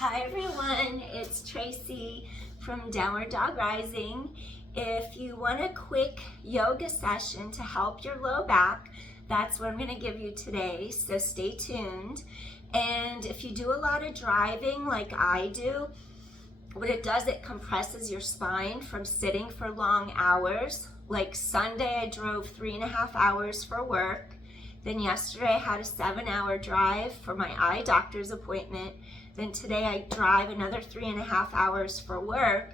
Hi everyone, it's Tracy from Downward Dog Rising. If you want a quick yoga session to help your low back, that's what I'm going to give you today, so stay tuned. And if you do a lot of driving like I do, what it does, it compresses your spine from sitting for long hours. Like Sunday, I drove 3.5 hours for work. Then yesterday I had a 7-hour drive for my eye doctor's appointment. Then today I drive another 3.5 hours for work.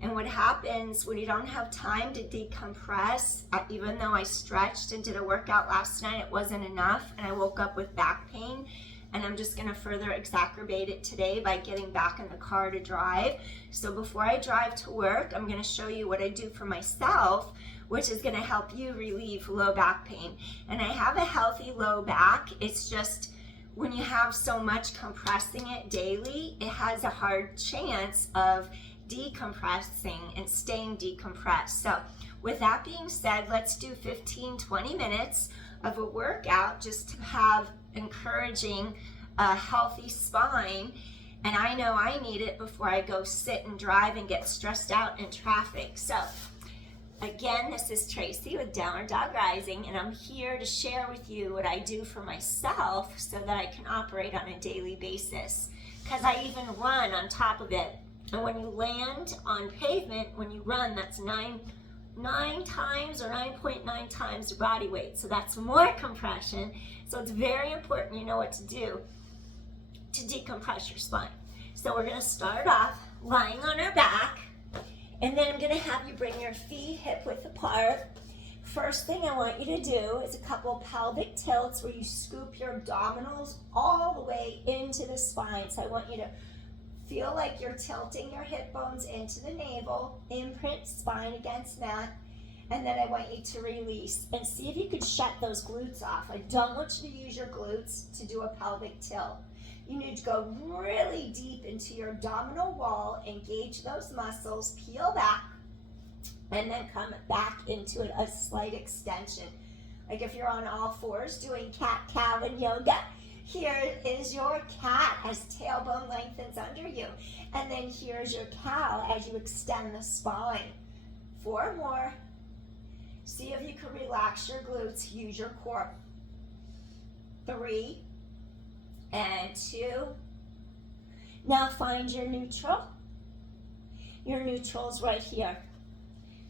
And what happens when you don't have time to decompress, even though I stretched and did a workout last night, it wasn't enough, and I woke up with back pain. And I'm just gonna further exacerbate it today by getting back in the car to drive. So before I drive to work, I'm gonna show you what I do for myself, which is gonna help you relieve low back pain. And I have a healthy low back. It's just when you have so much compressing it daily, it has a hard chance of decompressing and staying decompressed. So with that being said, let's do 15-20 minutes of a workout just to have encouraging a healthy spine. And I know I need it before I go sit and drive and get stressed out in traffic. So again, this is Tracy with Downward Dog Rising, and I'm here to share with you what I do for myself so that I can operate on a daily basis, because I even run on top of it. And when you land on pavement, when you run, that's 9 times or 9.9 times your body weight. So that's more compression. So it's very important you know what to do to decompress your spine. So we're going to start off lying on our back, and then I'm going to have you bring your feet hip width apart. First thing I want you to do is a couple pelvic tilts where you scoop your abdominals all the way into the spine. So I want you to feel like you're tilting your hip bones into the navel, imprint spine against mat, and then I want you to release and see if you could shut those glutes off. I don't want you to use your glutes to do a pelvic tilt. You need to go really deep into your abdominal wall, engage those muscles, peel back, and then come back into a slight extension. Like if you're on all fours doing cat-cow in yoga, here is your cat as tailbone lengthens under you. And then here's your cow as you extend the spine. 4 more. See if you can relax your glutes, use your core. 3 and 2. Now find your neutral. Your neutral is right here,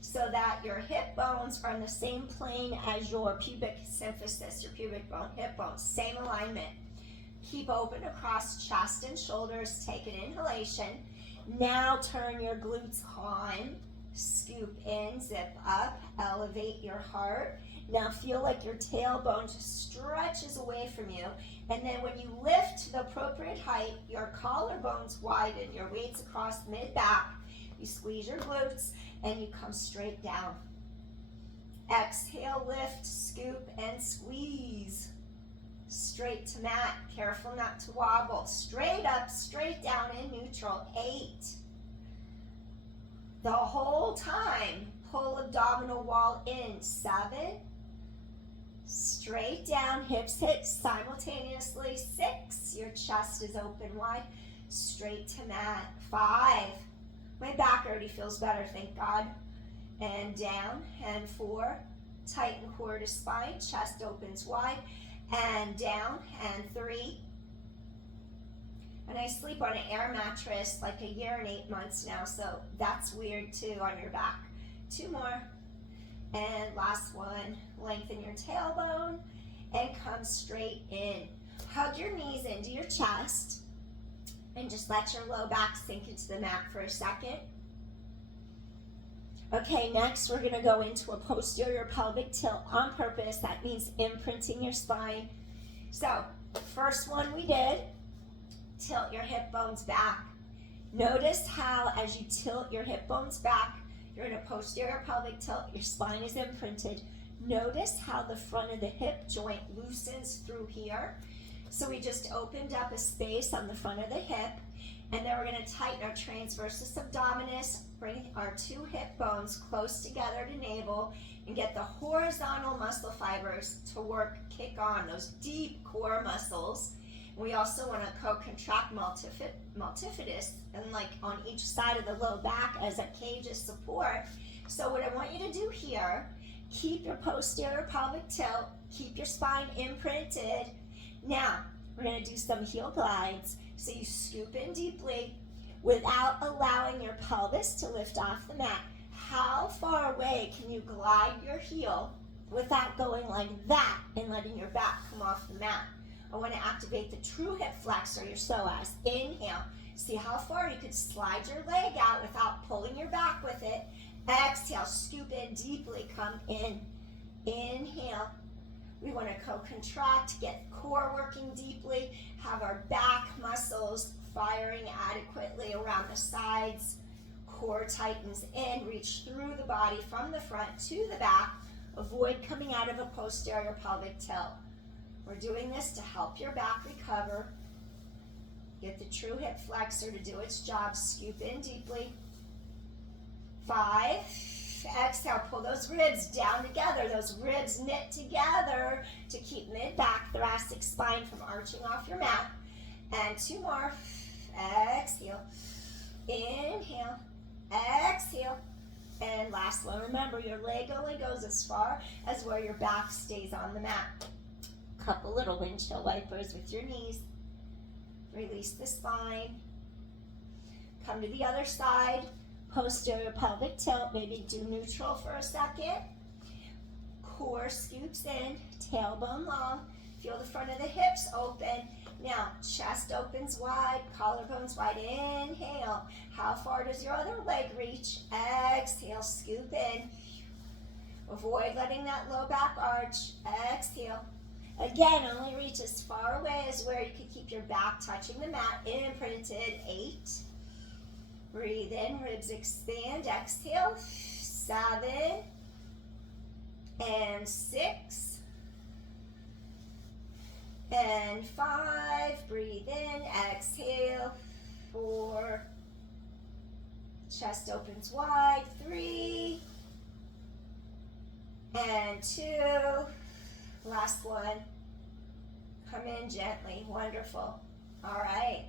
so that your hip bones are in the same plane as your pubic symphysis, your pubic bone, hip bones, same alignment. Keep open across chest and shoulders, take an inhalation. Now turn your glutes on, scoop in, zip up, elevate your heart. Now feel like your tailbone just stretches away from you. And then when you lift to the appropriate height, your collarbones widen, your weight's across mid-back. You squeeze your glutes and you come straight down. Exhale, lift, scoop, and squeeze. Straight to mat, careful not to wobble. Straight up, straight down in neutral. 8. The whole time, pull abdominal wall in. 7. Straight down, hips hit simultaneously. 6. Your chest is open wide. Straight to mat. 5. My back already feels better, thank God. And down, and 4. Tighten core to spine, chest opens wide. And down, and 3. And I sleep on an air mattress like a year and 8 months now, so that's weird too on your back. 2 more. And last one, lengthen your tailbone and come straight in. Hug your knees into your chest and just let your low back sink into the mat for a second. Okay, next we're going to go into a posterior pelvic tilt on purpose. That means imprinting your spine. So, first one we did, tilt your hip bones back. Notice how as you tilt your hip bones back, you're in a posterior pelvic tilt, your spine is imprinted. Notice how the front of the hip joint loosens through here. So we just opened up a space on the front of the hip, and then we're going to tighten our transversus abdominis, bring our 2 hip bones close together to navel, and get the horizontal muscle fibers to work, kick on those deep core muscles. We also want to co-contract multifidus and like on each side of the low back as a cage of support. So what I want you to do here, keep your posterior pelvic tilt, keep your spine imprinted. Now, we're going to do some heel glides. So you scoop in deeply without allowing your pelvis to lift off the mat. How far away can you glide your heel without going like that and letting your back come off the mat? I want to activate the true hip flexor, your psoas. Inhale. See how far you could slide your leg out without pulling your back with it. Exhale, scoop in deeply, come in. Inhale. We want to co-contract, get core working deeply, have our back muscles firing adequately around the sides. Core tightens in, reach through the body from the front to the back. Avoid coming out of a posterior pelvic tilt. We're doing this to help your back recover. Get the true hip flexor to do its job. Scoop in deeply. 5. Exhale, pull those ribs down together. Those ribs knit together to keep mid-back thoracic spine from arching off your mat. And 2 more. Exhale. Inhale. Exhale. And last one, remember your leg only goes as far as where your back stays on the mat. Couple little windshield wipers with your knees. Release the spine. Come to the other side. Posterior pelvic tilt, maybe do neutral for a second. Core scoops in, tailbone long. Feel the front of the hips open. Now, chest opens wide, collarbones wide. Inhale. How far does your other leg reach? Exhale, scoop in. Avoid letting that low back arch. Exhale. Again, only reach as far away as where you can keep your back touching the mat. Imprinted. 8. Breathe in, ribs expand. Exhale. 7. And 6. And 5. Breathe in. Exhale. 4. Chest opens wide. 3. And 2. Last one. Come in gently. Wonderful. All right.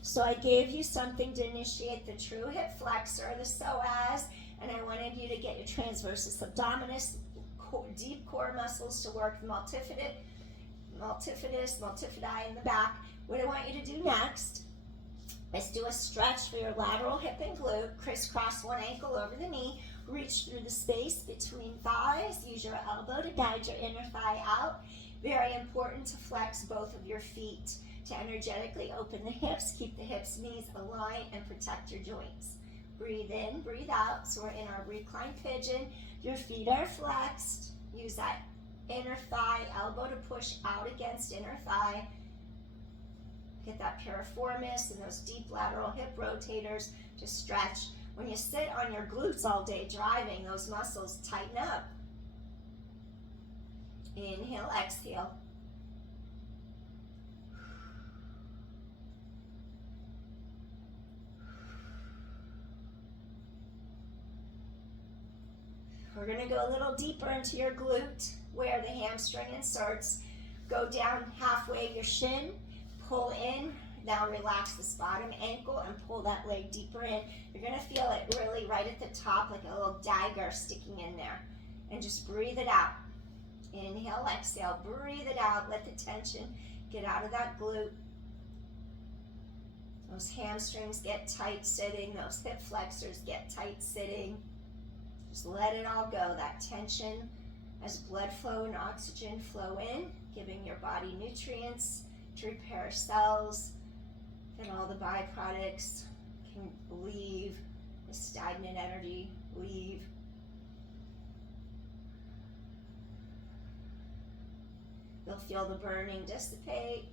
So I gave you something to initiate the true hip flexor, the psoas, and I wanted you to get your transversus abdominis, deep core muscles to work, multifidi in the back. What I want you to do next is do a stretch for your lateral hip and glute, crisscross one ankle over the knee, reach through the space between thighs, use your elbow to guide your inner thigh out. Very important to flex both of your feet to energetically open the hips, keep the hips, knees aligned, and protect your joints. Breathe in, breathe out. So we're in our reclined pigeon. Your feet are flexed. Use that inner thigh, elbow to push out against inner thigh. Get that piriformis and those deep lateral hip rotators to stretch. When you sit on your glutes all day driving, those muscles tighten up. Inhale, exhale. We're going to go a little deeper into your glute where the hamstring inserts. Go down halfway your shin, pull in. Now relax this bottom ankle and pull that leg deeper in. You're going to feel it really right at the top, like a little dagger sticking in there. And just breathe it out. Inhale, exhale, breathe it out. Let the tension get out of that glute. Those hamstrings get tight sitting. Those hip flexors get tight sitting. Just let it all go, that tension, as blood flow and oxygen flow in, giving your body nutrients to repair cells, and all the byproducts can leave, the stagnant energy leave. You'll feel the burning dissipate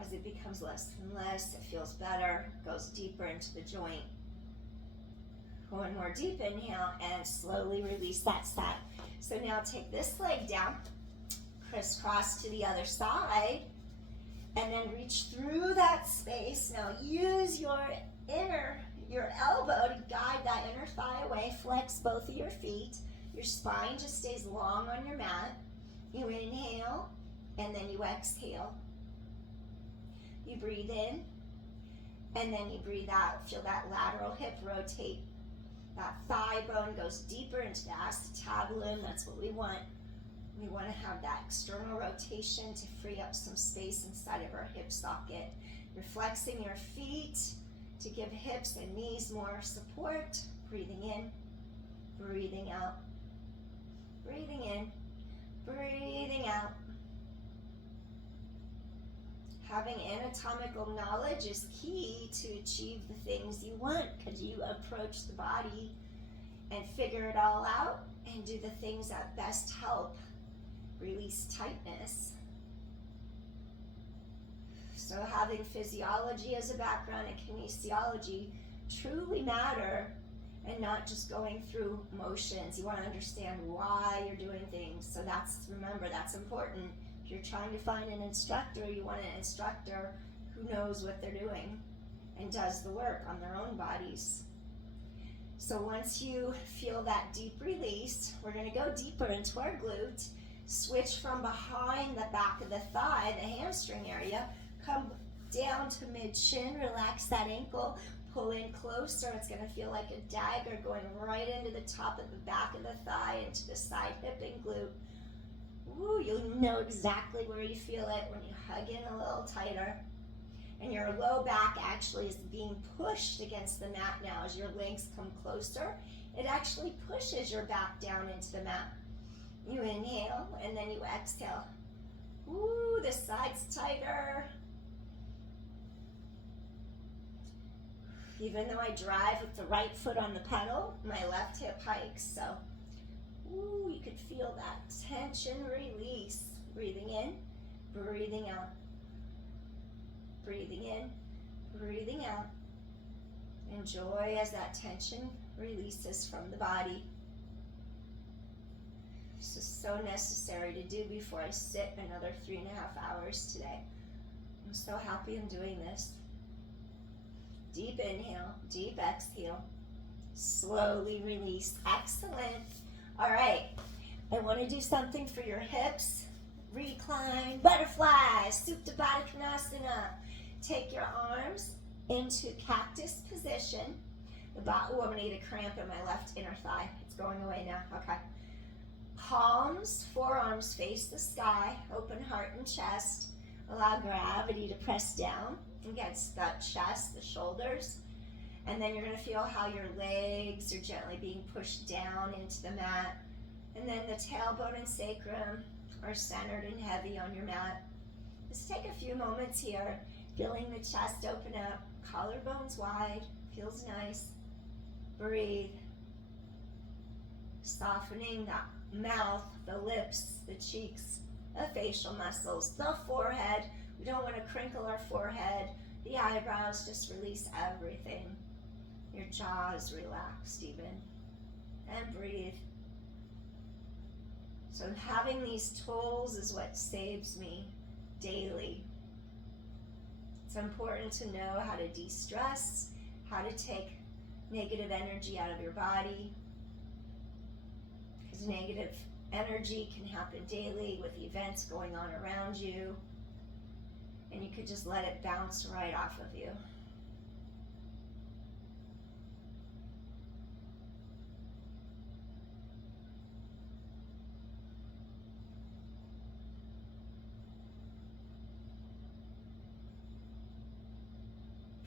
as it becomes less and less. It feels better, goes deeper into the joint. One more deep inhale and slowly release that side. So now take this leg down, crisscross to the other side, and then reach through that space. Now use your elbow to guide that inner thigh away. Flex both of your feet. Your spine just stays long on your mat. You inhale and then you exhale. You breathe in, and then you breathe out. Feel that lateral hip rotate. That thigh bone goes deeper into the acetabulum. That's what we want. We want to have that external rotation to free up some space inside of our hip socket. You're flexing your feet to give hips and knees more support. Breathing in, breathing out. Breathing in, breathing out. Having anatomical knowledge is key to achieve the things you want, because you approach the body and figure it all out and do the things that best help release tightness. So having physiology as a background and kinesiology truly matter, and not just going through motions. You want to understand why you're doing things. So remember, that's important. If you're trying to find an instructor, you want an instructor who knows what they're doing and does the work on their own bodies. So once you feel that deep release, we're going to go deeper into our glute. Switch from behind the back of the thigh, the hamstring area, come down to mid-shin, relax that ankle, pull in closer. It's going to feel like a dagger going right into the top of the back of the thigh, into the side hip and glute. Woo, you'll know exactly where you feel it when you hug in a little tighter. And your low back actually is being pushed against the mat now. As your legs come closer, it actually pushes your back down into the mat. You inhale and then you exhale. Woo, the side's tighter. Even though I drive with the right foot on the pedal, my left hip hikes. So, ooh, you could feel that tension release. Breathing in, breathing out. Breathing in, breathing out. Enjoy as that tension releases from the body. This is so necessary to do before I sit another 3.5 hours today. I'm so happy I'm doing this. Deep inhale, deep exhale. Slowly release. Excellent. All right. I want to do something for your hips. Recline, butterfly, Supta Baddha Konasana. Take your arms into cactus position. Oh, I'm going to get a cramp in my left inner thigh. It's going away now. Okay. Palms, forearms face the sky. Open heart and chest. Allow gravity to press down against the chest, the shoulders. And then you're going to feel how your legs are gently being pushed down into the mat. And then the tailbone and sacrum are centered and heavy on your mat. Just take a few moments here, feeling the chest open up, collarbones wide, feels nice. Breathe. Softening the mouth, the lips, the cheeks, the facial muscles, the forehead. We don't want to crinkle our forehead. The eyebrows, just release everything. Your jaw is relaxed even. And breathe. So having these tools is what saves me daily. It's important to know how to de-stress, how to take negative energy out of your body, because negative energy can happen daily with events going on around you, and you could just let it bounce right off of you.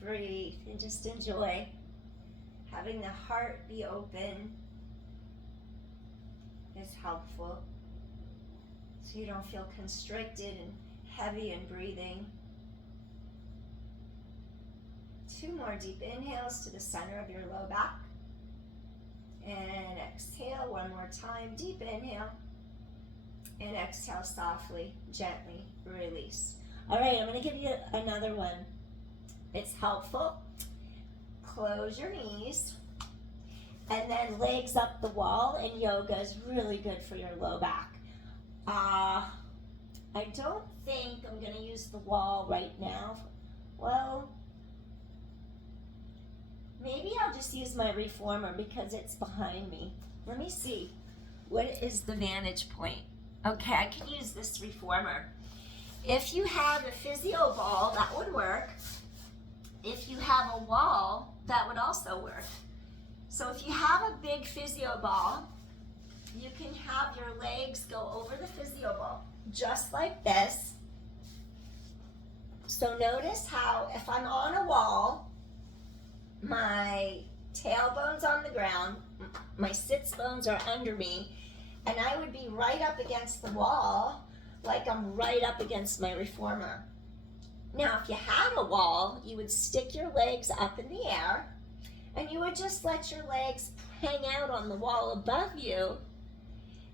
Breathe and just enjoy having the heart be open is helpful, so you don't feel constricted and heavy in breathing. 2 more deep inhales to the center of your low back, and exhale 1 more time. Deep inhale and exhale softly, gently release. All right, I'm going to give you another one. It's helpful. Close your knees and then legs up the wall, and yoga is really good for your low back. I don't think I'm going to use the wall right now. Well, maybe I'll just use my reformer because it's behind me. Let me see. What is the vantage point? Okay, I can use this reformer. If you have a physio ball, that would work. If you have a wall, that would also work. So if you have a big physio ball, you can have your legs go over the physio ball, just like this. So notice how if I'm on a wall, my tailbone's on the ground, my sits bones are under me, and I would be right up against the wall, like I'm right up against my reformer. Now, if you had a wall, you would stick your legs up in the air, and you would just let your legs hang out on the wall above you,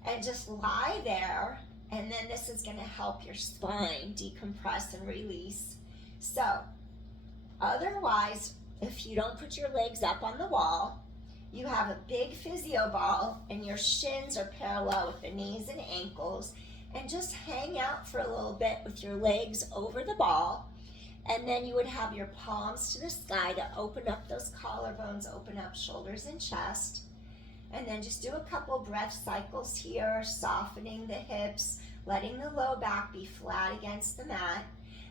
and just lie there, and then this is going to help your spine decompress and release. So, otherwise, if you don't put your legs up on the wall, you have a big physio ball, and your shins are parallel with the knees and ankles, and just hang out for a little bit with your legs over the ball, and then you would have your palms to the sky to open up those collarbones, open up shoulders and chest, and then just do a couple breath cycles here, softening the hips, letting the low back be flat against the mat,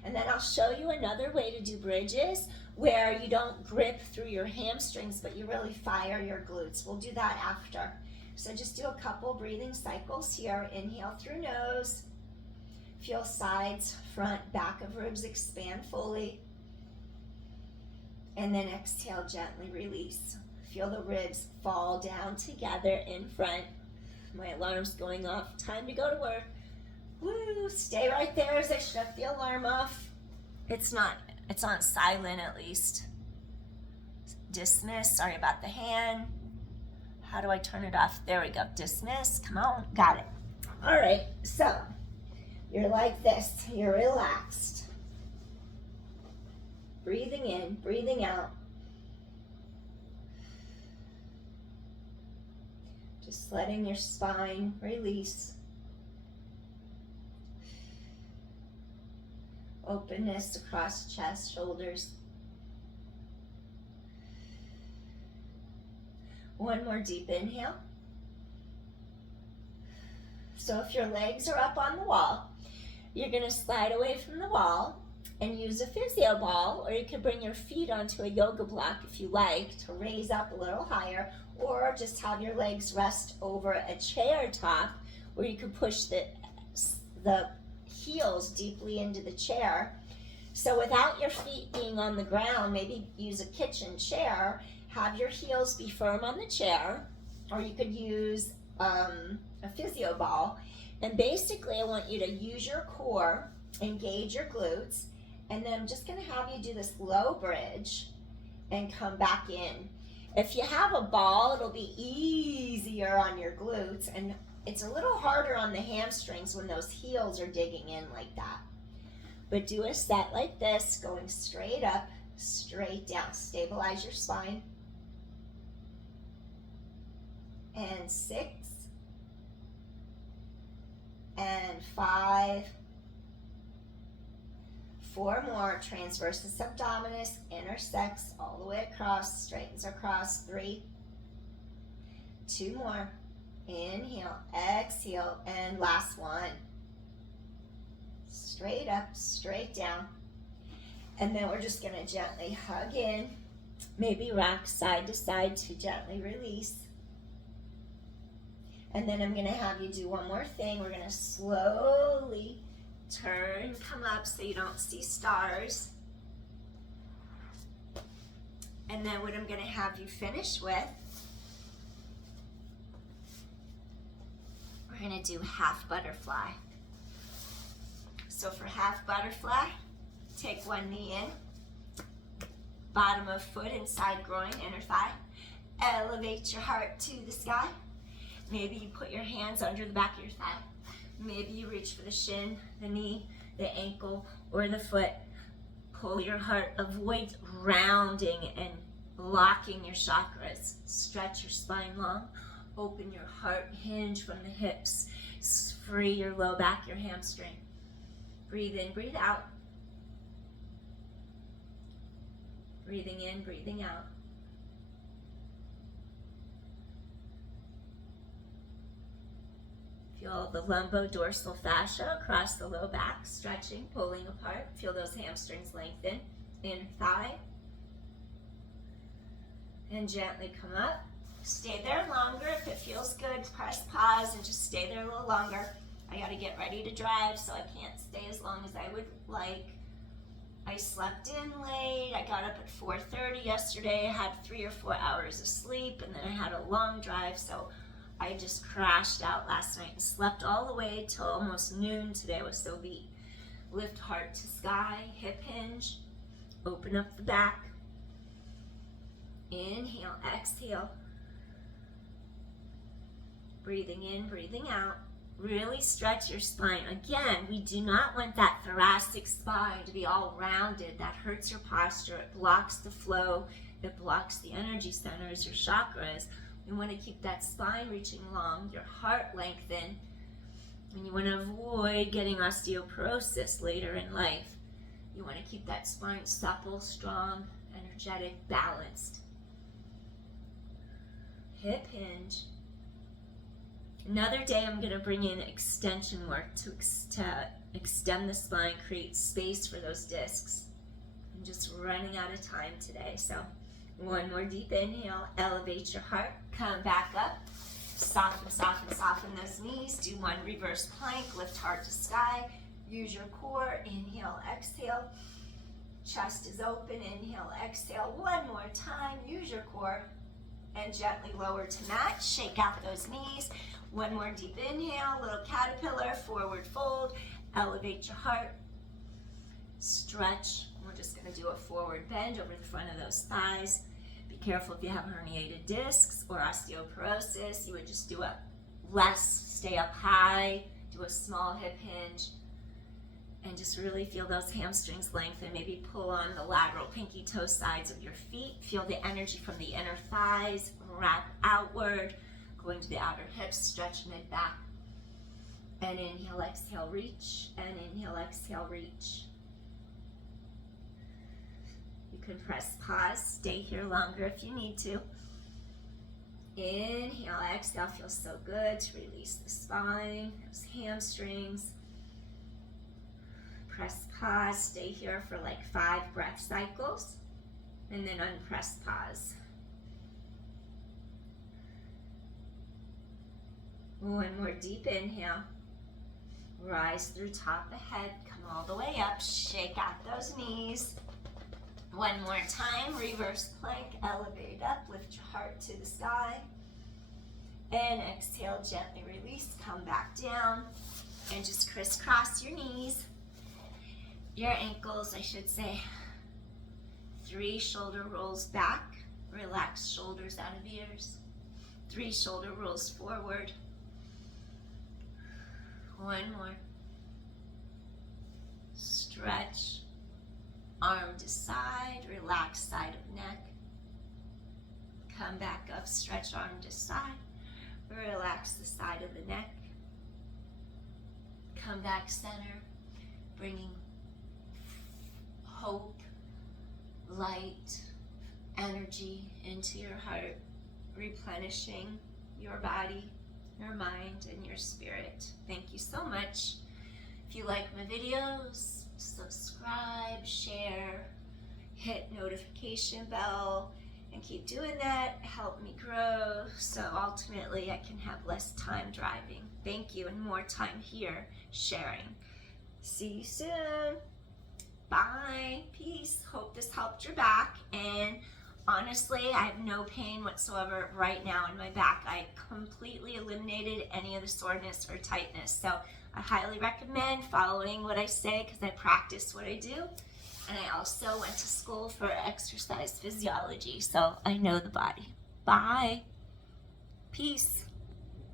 and then I'll show you another way to do bridges where you don't grip through your hamstrings, but you really fire your glutes. We'll do that after. So just do a couple breathing cycles here. Inhale through nose. Feel sides, front, back of ribs expand fully. And then exhale, gently release. Feel the ribs fall down together in front. My alarm's going off. Time to go to work. Woo, stay right there as I shut the alarm off. It's on silent at least. Dismiss, sorry about the hand. How do I turn it off? There we go, dismiss, come on, got it. All right, so you're like this, you're relaxed. Breathing in, breathing out. Just letting your spine release. Openness across chest, shoulders. One more deep inhale. So if your legs are up on the wall, you're going to slide away from the wall and use a physio ball, or you can bring your feet onto a yoga block if you like to raise up a little higher, or just have your legs rest over a chair top where you can push the heels deeply into the chair. So without your feet being on the ground, maybe use a kitchen chair, have your heels be firm on the chair, or you could use a physio ball. And basically I want you to use your core, engage your glutes, and then I'm just going to have you do this low bridge and come back in. If you have a ball, it'll be easier on your glutes, and it's a little harder on the hamstrings when those heels are digging in like that. But do a set like this, going straight up, straight down. Stabilize your spine. And 6. And 5. 4 more. Transversus abdominis intersects all the way across, straightens across. 3. 2 more. Inhale, exhale, and last one. Straight up, straight down. And then we're just going to gently hug in. Maybe rock side to side to gently release. And then I'm going to have you do one more thing. We're going to slowly turn, come up so you don't see stars. And then what I'm going to have you finish with, we're going to do half butterfly. So for half butterfly, take one knee in, bottom of foot, inside groin, inner thigh. Elevate your heart to the sky. Maybe you put your hands under the back of your thigh. Maybe you reach for the shin, the knee, the ankle, or the foot. Pull your heart, avoid rounding and blocking your chakras. Stretch your spine long. Open your heart, hinge from the hips. Free your low back, your hamstring. Breathe in, breathe out. Breathing in, breathing out. Feel the lumbodorsal fascia across the low back, stretching, pulling apart. Feel those hamstrings lengthen. Inner thigh. And gently come up. Stay there longer. If it feels good, press pause and just stay there a little longer. I got to get ready to drive, so I can't stay as long as I would like. I slept in late. I got up at 4:30 yesterday. I had 3 or 4 hours of sleep, and then I had a long drive, so I just crashed out last night and slept all the way till almost noon today. I was so beat. Lift heart to sky, hip hinge, open up the back. Inhale, exhale. Breathing in, breathing out. Really stretch your spine. Again, we do not want that thoracic spine to be all rounded. That hurts your posture. It blocks the flow. It blocks the energy centers, your chakras. We want to keep that spine reaching long, your heart lengthen. And you want to avoid getting osteoporosis later in life. You want to keep that spine supple, strong, energetic, balanced. Hip hinge. Another day I'm going to bring in extension work to extend the spine, create space for those discs. I'm just running out of time today. So one more deep inhale, elevate your heart, come back up, soften, soften, soften those knees. Do one reverse plank, lift heart to sky, use your core, inhale, exhale. Chest is open, inhale, exhale. One more time, use your core and gently lower to mat. Shake out those knees. One more deep inhale, little caterpillar, forward fold, elevate your heart, stretch. We're just gonna do a forward bend over the front of those thighs. Be careful if you have herniated discs or osteoporosis. You would just do a less, stay up high, do a small hip hinge, and just really feel those hamstrings lengthen. Maybe pull on the lateral pinky toe sides of your feet. Feel the energy from the inner thighs, wrap outward. Going to the outer hips, stretch mid-back. And inhale, exhale, reach. And inhale, exhale, reach. You can press pause, stay here longer if you need to. Inhale, exhale, feels so good to release the spine, those hamstrings. Press pause, stay here for like 5 breath cycles. And then unpress pause. One more deep inhale. Rise through top of head, come all the way up, shake out those knees. One more time, reverse plank, elevate up, lift your heart to the sky. And exhale, gently release, come back down. And just crisscross your knees, your ankles, I should say. 3 shoulder rolls back, relax shoulders out of ears. 3 shoulder rolls forward. One more. Stretch, arm to side, relax side of neck. Come back up, stretch arm to side, relax the side of the neck. Come back center, bringing hope, light, energy into your heart, replenishing your body, your mind, and your spirit. Thank you so much. If you like my videos, subscribe, share, hit notification bell, and keep doing that. Help me grow so ultimately I can have less time driving. Thank you, and more time here sharing. See you soon. Bye. Peace. Hope this helped your back. And honestly, I have no pain whatsoever right now in my back. I completely eliminated any of the soreness or tightness. So I highly recommend following what I say because I practice what I do. And I also went to school for exercise physiology, so I know the body. Bye. Peace.